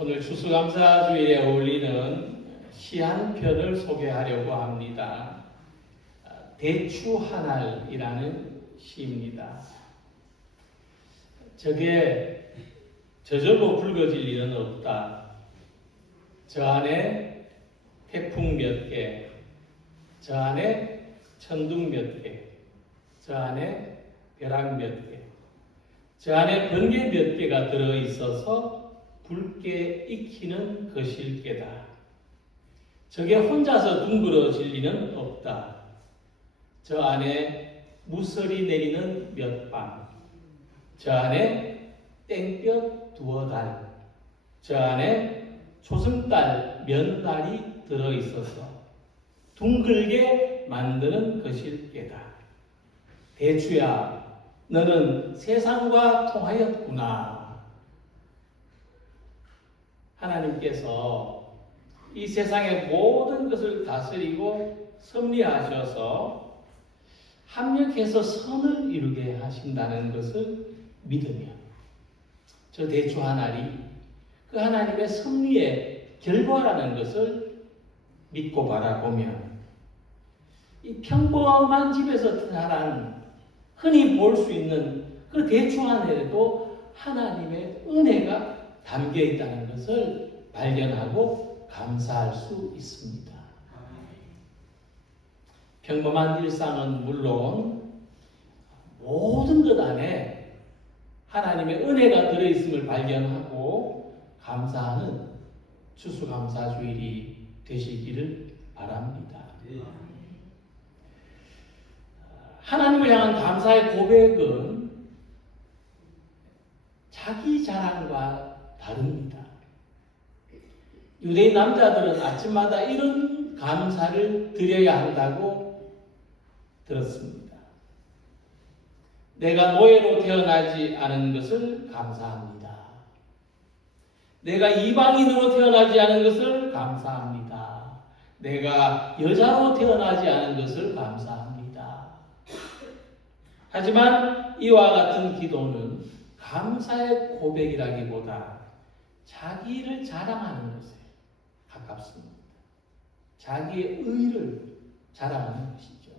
오늘 추수감사주일에 어울리는 시 한 편을 소개하려고 합니다. 대추 한알이라는 시입니다. 저게 저절로 붉어질 일은 없다. 저 안에 태풍 몇 개, 저 안에 천둥 몇 개, 저 안에 벼락 몇 개, 저 안에 번개 몇 개가 들어있어서 붉게 익히는 것일게다. 저게 혼자서 둥그러질 리는 없다. 저 안에 무설이 내리는 몇 방, 저 안에 땡볕 두어 달, 저 안에 초승달 몇 날이 들어있어서 둥글게 만드는 것일게다. 대추야, 너는 세상과 통하였구나. 하나님께서 이 세상의 모든 것을 다스리고 섭리하셔서 합력해서 선을 이루게 하신다는 것을 믿으며 저 대추 한알이 그 하나님의 섭리의 결과라는 것을 믿고 바라보면 이 평범한 집에서 자란 흔히 볼 수 있는 그 대추 한알에도 하나님의 은혜가 담겨 있다는 것을 발견하고 감사할 수 있습니다. 평범한 일상은 물론 모든 것 안에 하나님의 은혜가 들어있음을 발견하고 감사하는 추수감사주일이 되시기를 바랍니다. 하나님을 향한 감사의 고백은 자기 자랑과 다릅니다. 유대인 남자들은 아침마다 이런 감사를 드려야 한다고 들었습니다. 내가 노예로 태어나지 않은 것을 감사합니다. 내가 이방인으로 태어나지 않은 것을 감사합니다. 내가 여자로 태어나지 않은 것을 감사합니다. 하지만 이와 같은 기도는 감사의 고백이라기보다 자기를 자랑하는 것에 가깝습니다. 자기의 의를 자랑하는 것이죠.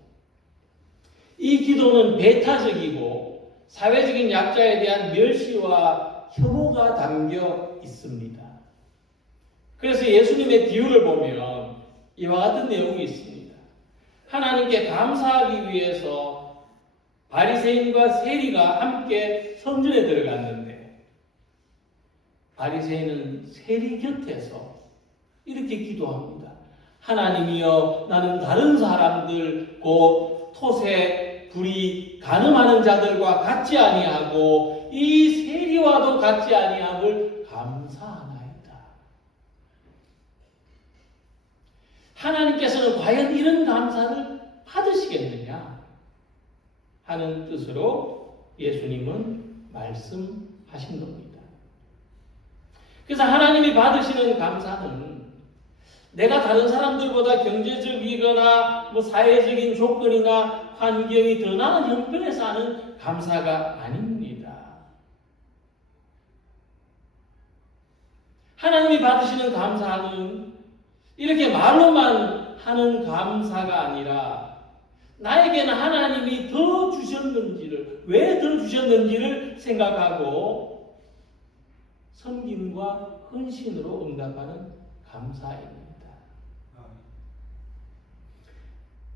이 기도는 배타적이고 사회적인 약자에 대한 멸시와 혐오가 담겨 있습니다. 그래서 예수님의 비유를 보면 이와 같은 내용이 있습니다. 하나님께 감사하기 위해서 바리새인과 세리가 함께 성전에 들어갔는데 바리새인은 세리 곁에서 이렇게 기도합니다. 하나님이여, 나는 다른 사람들 곧 토세, 불이, 간음하는 자들과 같지 아니하고 이 세리와도 같지 아니함을 감사하나이다. 하나님께서는 과연 이런 감사를 받으시겠느냐 하는 뜻으로 예수님은 말씀하신 겁니다. 그래서 하나님이 받으시는 감사는 내가 다른 사람들보다 경제적이거나 사회적인 조건이나 환경이 더 나은 형편에서 하는 감사가 아닙니다. 하나님이 받으시는 감사는 이렇게 말로만 하는 감사가 아니라 나에게는 하나님이 더 주셨는지를, 왜 더 주셨는지를 생각하고 섬김과 헌신으로 응답하는 감사입니다.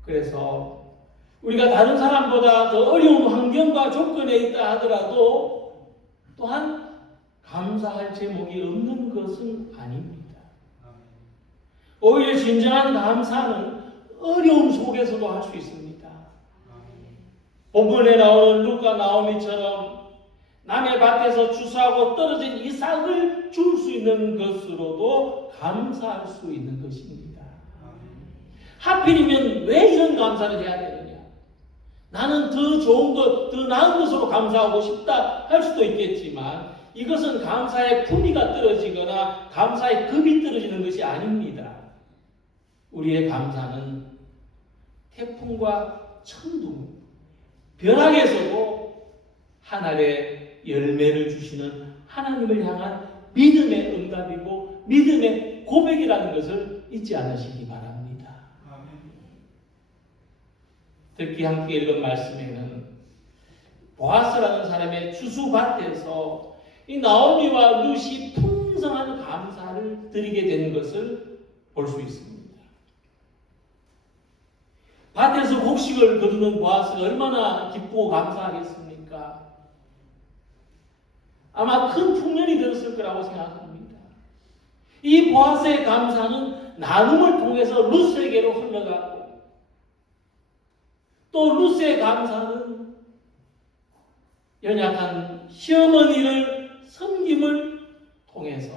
그래서 우리가 다른 사람보다 더 어려운 환경과 조건에 있다 하더라도 또한 감사할 제목이 없는 것은 아닙니다. 오히려 진정한 감사는 어려움 속에서도 할 수 있습니다. 본문에 나오는 루카 나오미처럼 남의 밭에서 추수하고 떨어진 이 싹을 줄 수 있는 것으로도 감사할 수 있는 것입니다. 하필이면 왜 이런 감사를 해야 되느냐? 나는 더 좋은 것, 더 나은 것으로 감사하고 싶다 할 수도 있겠지만 이것은 감사의 품위가 떨어지거나 감사의 급이 떨어지는 것이 아닙니다. 우리의 감사는 태풍과 천둥, 벼락에서도 하늘의 열매를 주시는 하나님을 향한 믿음의 응답이고 믿음의 고백이라는 것을 잊지 않으시기 바랍니다. 특히 함께 읽은 말씀에는 보아스라는 사람의 추수밭에서 이 나오미와 룻이 풍성한 감사를 드리게 되는 것을 볼 수 있습니다. 밭에서 곡식을 거두는 보아스가 얼마나 기쁘고 감사하겠습니까? 아마 큰 풍년이 들었을 거라고 생각합니다. 이 보아스의 감사는 나눔을 통해서 룻에게로 흘러가고 또 룻의 감사는 연약한 시어머니를 섬김을 통해서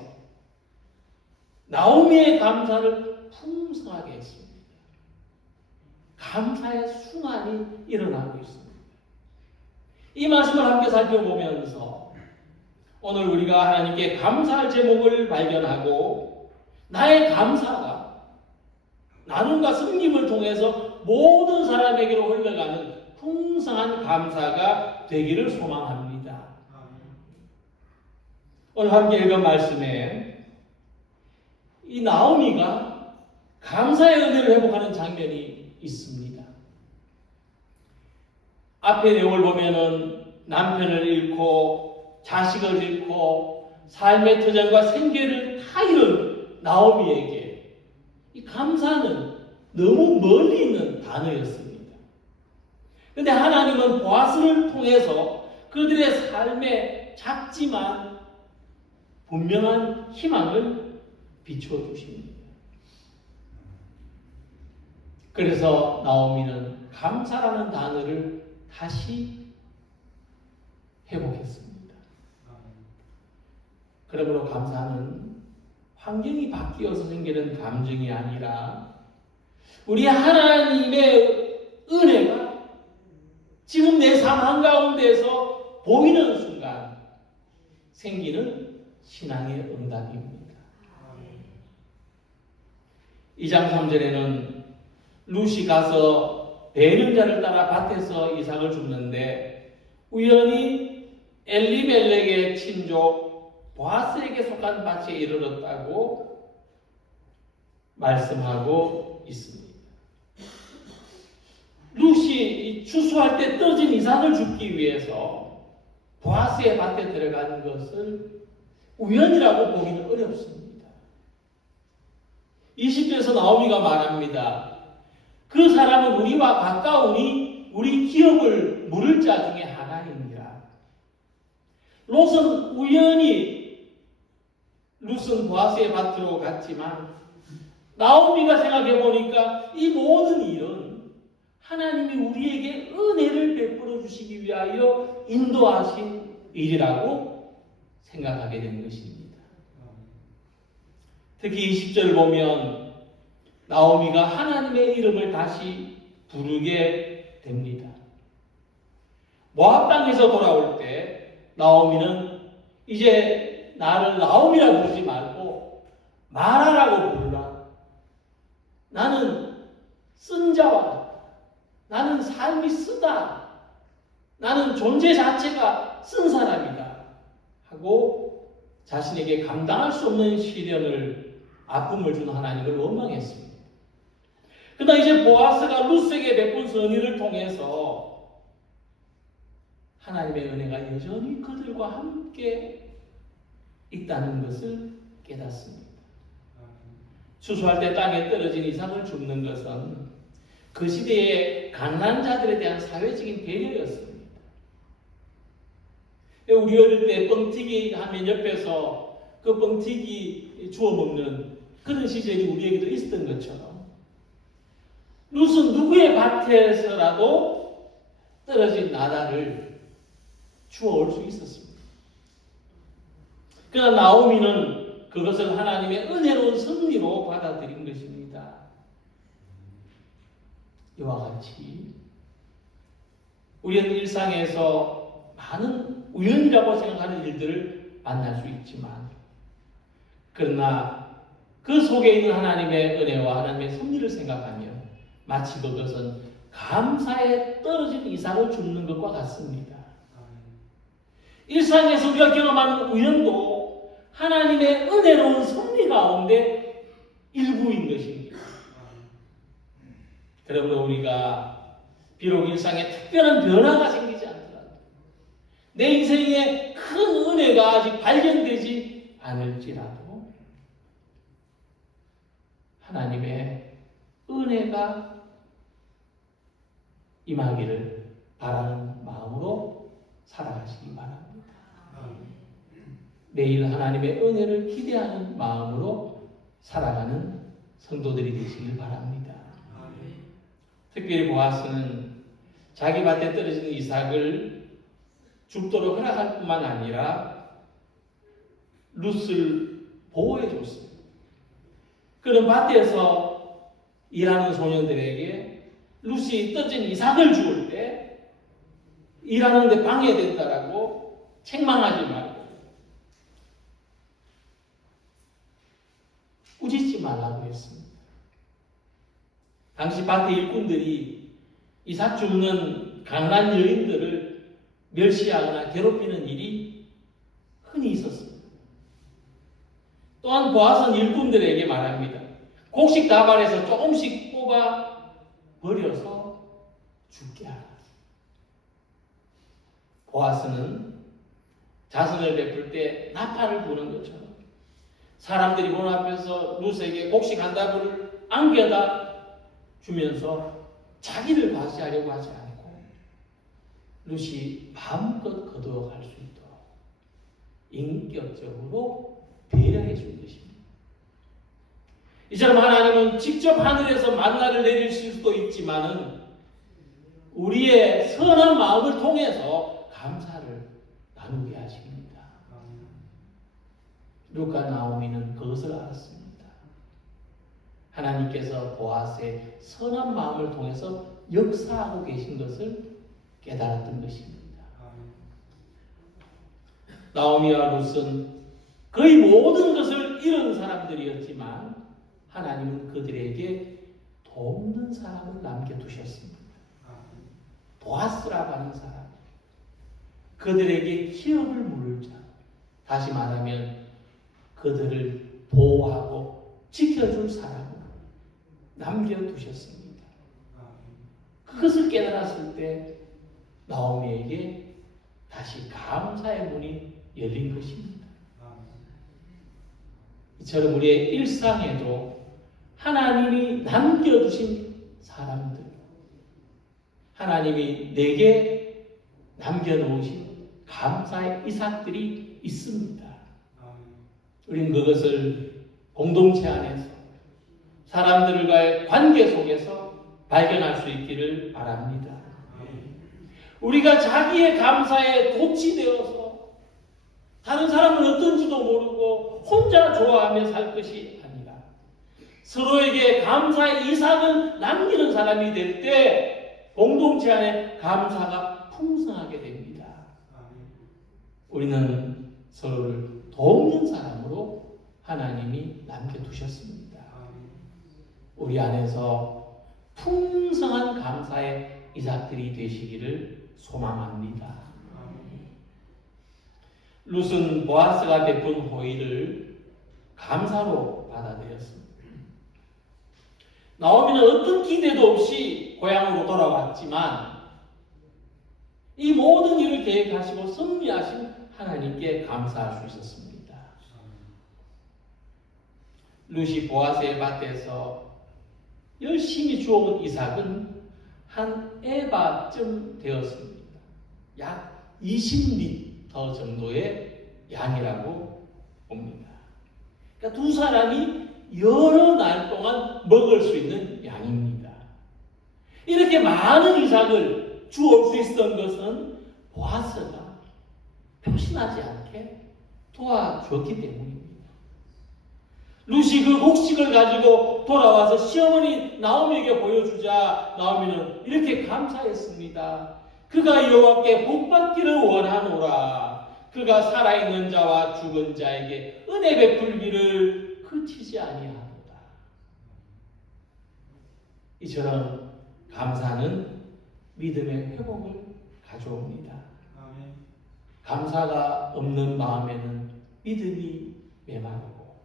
나오미의 감사를 풍성하게 했습니다. 감사의 순환이 일어나고 있습니다. 이 말씀을 함께 살펴보면서 오늘 우리가 하나님께 감사할 제목을 발견하고 나의 감사가 나눔과 섬김을 통해서 모든 사람에게로 흘러가는 풍성한 감사가 되기를 소망합니다. 오늘 함께 읽은 말씀에 이 나오미가 감사의 은혜를 회복하는 장면이 있습니다. 앞의 내용을 보면은 남편을 잃고 자식을 잃고 삶의 터전과 생계를 다 잃은 나오미에게 이 감사는 너무 멀리 있는 단어였습니다. 그런데 하나님은 보아스를 통해서 그들의 삶에 작지만 분명한 희망을 비춰주십니다. 그래서 나오미는 감사라는 단어를 다시 회복했습니다. 그러므로 감사는 환경이 바뀌어서 생기는 감정이 아니라 우리 하나님의 은혜가 지금 내 삶 한가운데에서 보이는 순간 생기는 신앙의 응답입니다. 2장 3절에는 룻이 가서 베는 자를 따라 밭에서 이삭을 줍는데 우연히 엘리멜렉의 친족 보아스에게 속한 밭에 이르렀다고 말씀하고 있습니다. 룻이 추수할 때 떨어진 이삭을 줍기 위해서 보아스의 밭에 들어가는 것을 우연이라고 보기는 어렵습니다. 20절에서 나오미가 말합니다. 그 사람은 우리와 가까우니 우리 기업을 물을 자 중에 하나입니다. 롯은 우연히 룻은 보아스의 밭으로 갔지만 나오미가 생각해 보니까 이 모든 일은 하나님이 우리에게 은혜를 베풀어 주시기 위하여 인도하신 일이라고 생각하게 된 것입니다. 특히 20절 보면 나오미가 하나님의 이름을 다시 부르게 됩니다. 모압 땅에서 돌아올 때 나오미는 이제 나를 나오미라 부르지 말고 마라라고 부르라. 나는 쓴 자와 같다. 나는 삶이 쓰다. 나는 존재 자체가 쓴 사람이다. 하고 자신에게 감당할 수 없는 시련을 아픔을 준 하나님을 원망했습니다. 그러나 이제 보아스가 룻에게 베푼 선의를 통해서 하나님의 은혜가 여전히 그들과 함께 있다는 것을 깨닫습니다. 추수할 때 땅에 떨어진 이삭을 줍는 것은 그 시대의 가난한 자들에 대한 사회적인 배려였습니다. 우리 어릴 때 뻥튀기 하면 옆에서 그 뻥튀기 주워 먹는 그런 시절이 우리에게도 있었던 것처럼 룻은 누구의 밭에서라도 떨어진 나다를 주워올 수 있었습니다. 그러나 나오미는 그것을 하나님의 은혜로운 섭리로 받아들인 것입니다. 이와 같이 우리는 일상에서 많은 우연이라고 생각하는 일들을 만날 수 있지만 그러나 그 속에 있는 하나님의 은혜와 하나님의 섭리를 생각하면 마치 그것은 감사에 떨어진 이삭을 줍는 것과 같습니다. 일상에서 우리가 경험하는 우연도 하나님의 은혜로운 섭리 가운데 일부인 것입니다. 그러므로 우리가 비록 일상에 특별한 변화가 생기지 않더라도 내 인생에 큰 은혜가 아직 발견되지 않을지라도 하나님의 은혜가 임하기를 바라는 마음으로 살아가시기 바랍니다. 매일 하나님의 은혜를 기대하는 마음으로 살아가는 성도들이 되시길 바랍니다. 특별히 보아스는 자기 밭에 떨어진 이삭을 죽도록 허락할 뿐만 아니라 룻을 보호해 줬습니다. 그런 밭에서 일하는 소년들에게 룻이 떨어진 이삭을 주울 때 일하는데 방해된다라고 책망하지 말고 꾸짖지 말라고 했습니다. 당시 밭의 일꾼들이 이삭 줍는 강난 여인들을 멸시하거나 괴롭히는 일이 흔히 있었습니다. 또한 보아스는 일꾼들에게 말합니다. 곡식 다발에서 조금씩 뽑아 버려서 죽게 하라. 보아스는 자선을 베풀 때 나팔을 부는 것처럼 사람들이 보는 앞에서 룻에게 곡식 한 다발을 안겨다 주면서 자기를 과시하려고 하지 않고 룻이 마음껏 거두어갈 수 있도록 인격적으로 배려해 준 것입니다. 이처럼 하나님은 직접 하늘에서 만나를 내리실 수도 있지만은 우리의 선한 마음을 통해서 감사를 나누게 하십니다. 룻과 나오미는 그것을 알았습니다. 하나님께서 보아스의 선한 마음을 통해서 역사하고 계신 것을 깨달았던 것입니다. 나오미와 룻은 거의 모든 것을 잃은 사람들이었지만 하나님은 그들에게 돕는 사람을 남겨두셨습니다. 보아스라고 하는 사람, 그들에게 기업을 물을 자, 다시 말하면 그들을 보호하고 지켜줄 사람을 남겨두셨습니다. 그것을 깨달았을 때 나오미에게 다시 감사의 문이 열린 것입니다. 이처럼 우리의 일상에도 하나님이 남겨두신 사람들, 하나님이 내게 남겨놓으신 감사의 이삭들이 있습니다. 우리는 그것을 공동체 안에서 사람들과의 관계 속에서 발견할 수 있기를 바랍니다. 우리가 자기의 감사에 도취되어서 다른 사람은 어떤지도 모르고 혼자 좋아하며 살 것이 아니라 서로에게 감사의 이삭을 남기는 사람이 될 때 공동체 안에 감사가 풍성하게 됩니다. 우리는 서로를 돕는 사람으로 하나님이 남겨두셨습니다. 우리 안에서 풍성한 감사의 이삭들이 되시기를 소망합니다. 룻은 보아스가 베푼 호의를 감사로 받아들였습니다. 나오미는 어떤 기대도 없이 고향으로 돌아왔지만 이 모든 일을 계획하시고 섭리하신 하나님께 감사할 수 있었습니다. 룻이 보아스의 밭에서 열심히 주워온 이삭은 한 에바쯤 되었습니다. 약 20리터 정도의 양이라고 봅니다. 그러니까 두 사람이 여러 날 동안 먹을 수 있는 양입니다. 이렇게 많은 이삭을 주올 수 있었던 것은 보아스가 표신하지 않게 도와줬기 때문입니다. 룻이 그 곡식을 가지고 돌아와서 시어머니 나오미에게 보여주자 나오미는 이렇게 감사했습니다. 그가 여호와께 복받기를 원하노라. 그가 살아있는 자와 죽은 자에게 은혜 베풀기를 그치지 아니하노라. 이처럼 감사는 믿음의 회복을 가져옵니다. 감사가 없는 마음에는 믿음이 메마르고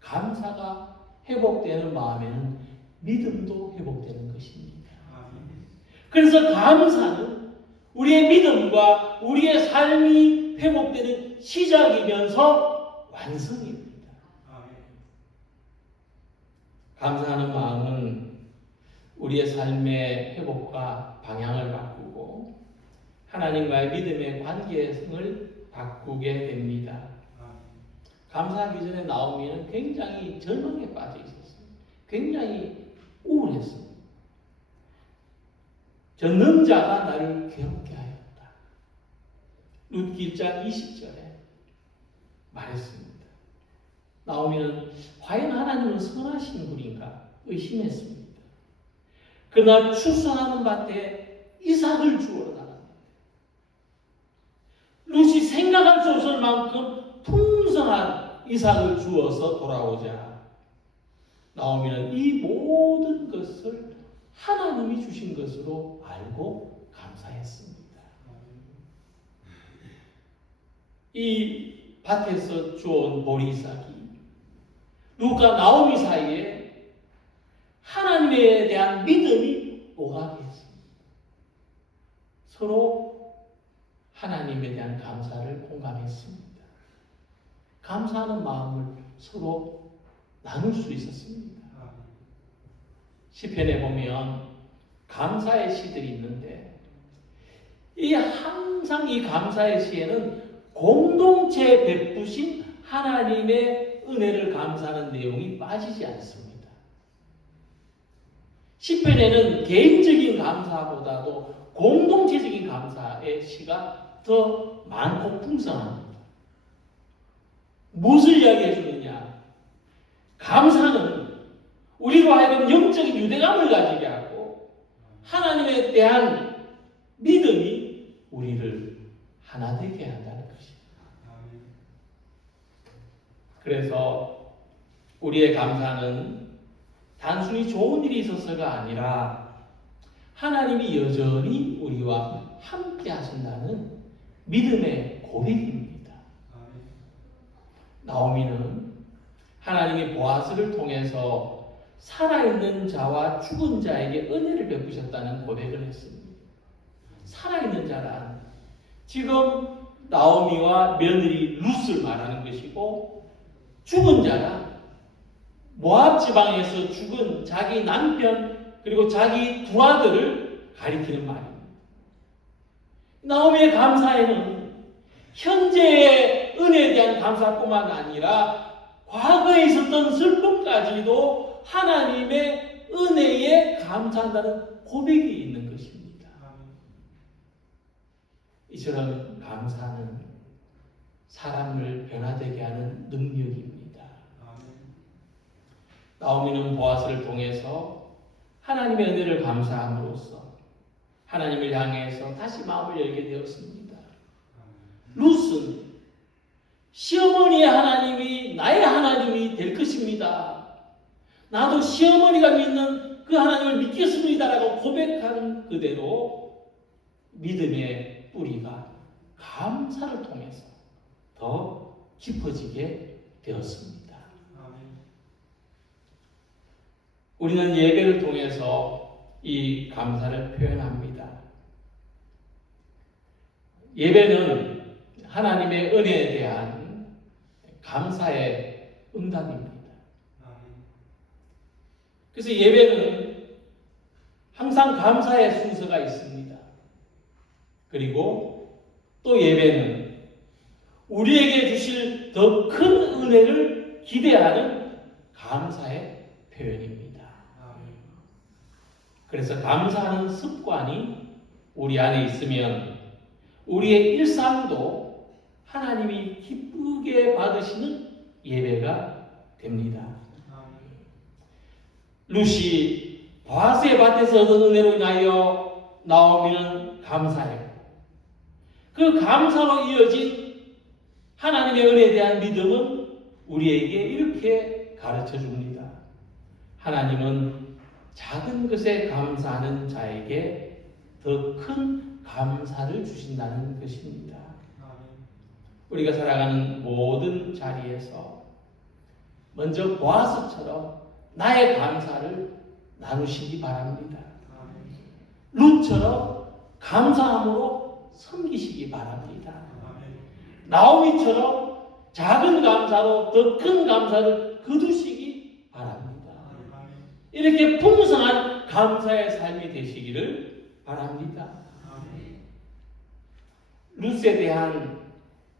감사가 회복되는 마음에는 믿음도 회복되는 것입니다. 그래서 감사는 우리의 믿음과 우리의 삶이 회복되는 시작이면서 완성입니다. 감사하는 마음은 우리의 삶의 회복과 방향을 바꾸고 하나님과의 믿음의 관계성을 바꾸게 됩니다. 감사하기 전에 나오미는 굉장히 절망에 빠져 있었어요. 굉장히 우울했습니다. 젖는 자가 나를 괴롭게 하였다. 룻기 1장 20절에 말했습니다. 나오미는 과연 하나님은 선하신 분인가 의심했습니다. 그러나 출산하는 밭에 이삭을 주우러 나갑니다. 룻이 생각할 수 없을 만큼 풍성한 이삭을 주어서 돌아오자 나오미는 이 모든 것을 하나님이 주신 것으로 알고 감사했습니다. 이 밭에서 주온 보리이삭이 룻과 나오미 사이에 하나님에 대한 믿음이 오가게 했습니다. 서로 하나님에 대한 감사를 공감했습니다. 감사하는 마음을 서로 나눌 수 있었습니다. 시편에 보면 감사의 시들이 있는데 항상 이 감사의 시에는 공동체 베푸신 하나님의 은혜를 감사하는 내용이 빠지지 않습니다. 시편에는 개인적인 감사보다도 공동체적인 감사의 시가 더 많고 풍성합니다. 무엇을 이야기해 주느냐? 감사는 우리로 하여금 영적인 유대감을 가지게 하고 하나님에 대한 믿음이 우리를 하나 되게 한다는 것입니다. 그래서 우리의 감사는 단순히 좋은 일이 있어서가 아니라 하나님이 여전히 우리와 함께 하신다는 믿음의 고백입니다. 나오미는 하나님이 보아스를 통해서 살아있는 자와 죽은 자에게 은혜를 베푸셨다는 고백을 했습니다. 살아있는 자란 지금 나오미와 며느리 룻을 말하는 것이고 죽은 자란 모압 지방에서 죽은 자기 남편 그리고 자기 두 아들을 가리키는 말입니다. 나오미의 감사에는 현재의 은혜에 대한 감사뿐만 아니라 과거에 있었던 슬픔까지도 하나님의 은혜에 감사한다는 고백이 있는 것입니다. 이처럼 감사는 사람을 변화되게 하는 능력입니다. 나오미는 보아스를 통해서 하나님의 은혜를 감사함으로써 하나님을 향해서 다시 마음을 열게 되었습니다. 룻은 시어머니의 하나님이 나의 하나님이 될 것입니다. 나도 시어머니가 믿는 그 하나님을 믿겠습니다라고 고백한 그대로 믿음의 뿌리가 감사를 통해서 더 깊어지게 되었습니다. 우리는 예배를 통해서 이 감사를 표현합니다. 예배는 하나님의 은혜에 대한 감사의 응답입니다. 그래서 예배는 항상 감사의 순서가 있습니다. 그리고 또 예배는 우리에게 주실 더 큰 은혜를 기대하는 감사의 표현입니다. 그래서 감사하는 습관이 우리 안에 있으면 우리의 일상도 하나님이 기쁘게 받으시는 예배가 됩니다. 룻이 보아스의 밭에서 얻은 은혜로 인하여 나오미는 감사했고 그 감사로 이어진 하나님의 은혜에 대한 믿음은 우리에게 이렇게 가르쳐 줍니다. 하나님은 작은 것에 감사하는 자에게 더 큰 감사를 주신다는 것입니다. 우리가 살아가는 모든 자리에서 먼저 보아스처럼 나의 감사를 나누시기 바랍니다. 룻처럼 감사함으로 섬기시기 바랍니다. 나오미처럼 작은 감사로 더 큰 감사를 거두시기 바랍니다. 이렇게 풍성한 감사의 삶이 되시기를 바랍니다. 룻에 대한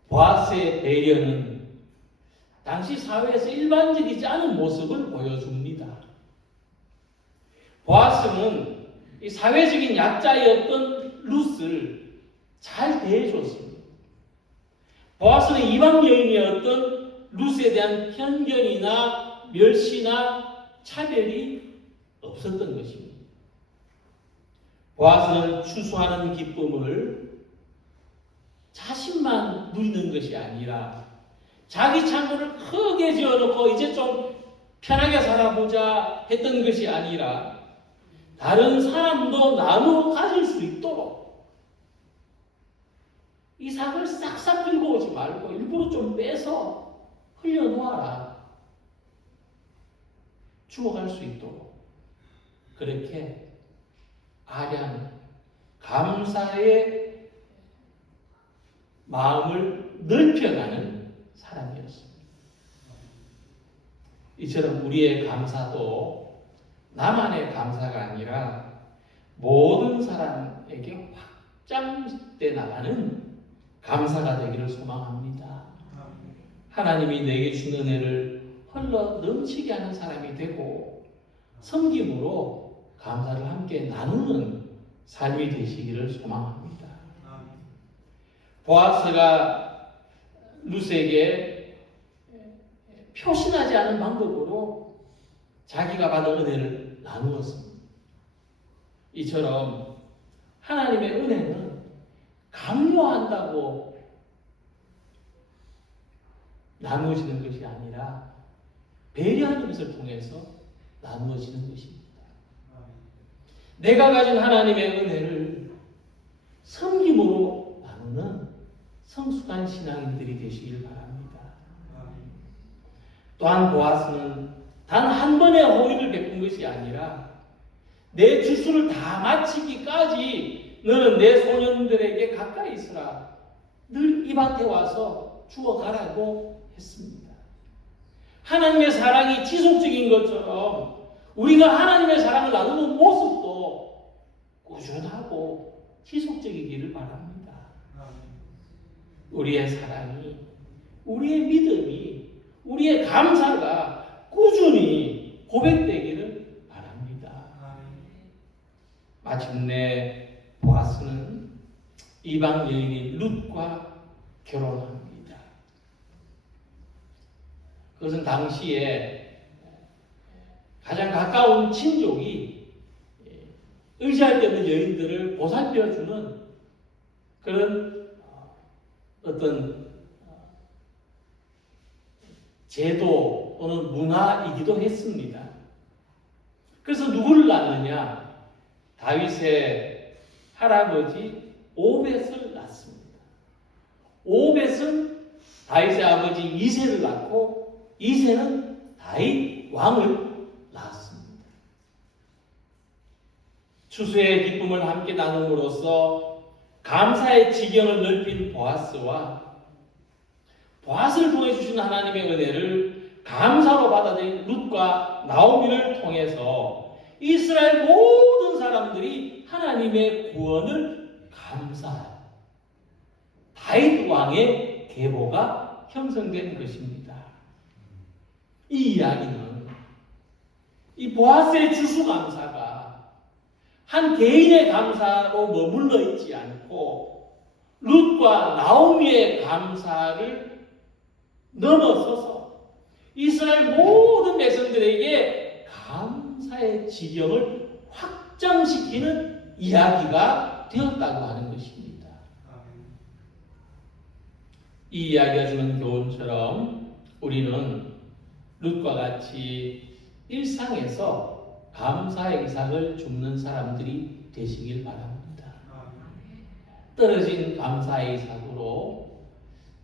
보아스의 배려는 당시 사회에서 일반적이지 않은 모습을 보여줍니다. 보아스는 이 사회적인 약자였던 룻을 잘 대해줬습니다. 보아스는 이방 여인이었던 룻에 대한 편견이나 멸시나 차별이 없었던 것입니다. 보아스는 추수하는 기쁨을 자신만 누리는 것이 아니라 자기 창고를 크게 지어놓고 이제 좀 편하게 살아보자 했던 것이 아니라 다른 사람도 나누어 가질 수 있도록 이 삭을 싹싹 들고 오지 말고 일부러 좀 빼서 흘려놓아라. 주워갈 수 있도록 그렇게 아량, 감사의 마음을 넓혀가는 사람이었습니다. 이처럼 우리의 감사도 나만의 감사가 아니라 모든 사람에게 확장돼 나가는 감사가 되기를 소망합니다. 하나님이 내게 준 은혜를 흘러 넘치게 하는 사람이 되고 섬김으로 감사를 함께 나누는 삶이 되시기를 소망합니다. 보아스가 룻에게 표신하지 않은 방법으로 자기가 받은 은혜를 나누었습니다. 이처럼 하나님의 은혜는 강요한다고 나누어지는 것이 아니라 배려하는 것을 통해서 나누어지는 것입니다. 내가 가진 하나님의 은혜를 섬김으로 나누는 성숙한 신앙인들이 되시길 바랍니다. 또한 보아스는 단 한 번의 호의를 베푼 것이 아니라 내 주수를 다 마치기까지 너는 내 소년들에게 가까이 있으라. 늘 이 밭에 와서 주워가라고 했습니다. 하나님의 사랑이 지속적인 것처럼 우리가 하나님의 사랑을 나누는 모습도 꾸준하고 지속적이기를 바랍니다. 우리의 사랑이, 우리의 믿음이, 우리의 감사가 꾸준히 고백되기를 바랍니다. 마침내 보아스는 이방 여인인 룻과 결혼합니다. 그것은 당시에 가장 가까운 친족이 의지할 데 없는 여인들을 보살펴주는 그런 어떤 제도 또는 문화이기도 했습니다. 그래서 누구를 낳느냐? 다윗의 할아버지 오벳을 낳습니다. 오벳은 다윗의 아버지 이새를 낳고 이새는 다윗 왕을 낳았습니다. 추수의 기쁨을 함께 나눔으로써 감사의 지경을 넓힌 보아스와 보아스를 통해 주신 하나님의 은혜를 감사로 받아들인 룻과 나오미를 통해서 이스라엘 모든 사람들이 하나님의 구원을 감사하여 다윗 왕의 계보가 형성된 것입니다. 이 이야기는 이 보아스의 추수감사가 한 개인의 감사로 머물러 있지 않고 룻과 나오미의 감사를 넘어서서 이스라엘 모든 백성들에게 감사의 지경을 확장시키는 이야기가 되었다고 하는 것입니다. 이 이야기가 주는 교훈처럼 우리는 룻과 같이 일상에서 감사의 이삭을 줍는 사람들이 되시길 바랍니다. 떨어진 감사의 이삭으로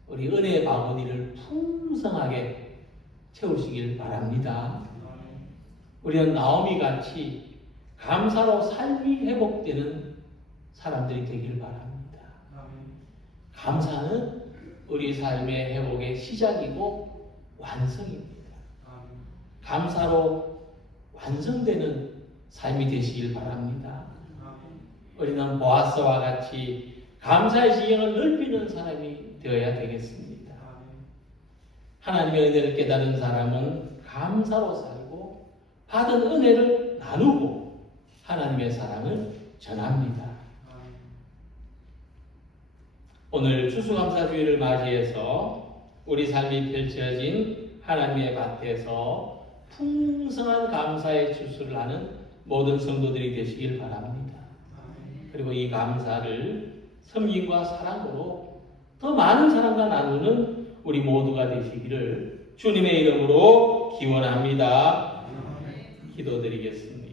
우리 은혜의 바구니를 풍성하게 채우시길 바랍니다. 우리는 나오미 같이 감사로 삶이 회복되는 사람들이 되길 바랍니다. 감사는 우리 삶의 회복의 시작이고 완성입니다. 감사로 완성되는 삶이 되시길 바랍니다. 우리는 보아스와 같이 감사의 지경을 넓히는 사람이 되어야 되겠습니다. 하나님의 은혜를 깨닫는 사람은 감사로 살고 받은 은혜를 나누고 하나님의 사랑을 전합니다. 오늘 추수감사주일을 맞이해서 우리 삶이 펼쳐진 하나님의 밭에서 풍성한 감사의 추수를 하는 모든 성도들이 되시길 바랍니다. 그리고 이 감사를 섬김과 사랑으로 더 많은 사람과 나누는 우리 모두가 되시기를 주님의 이름으로 기원합니다. 기도드리겠습니다.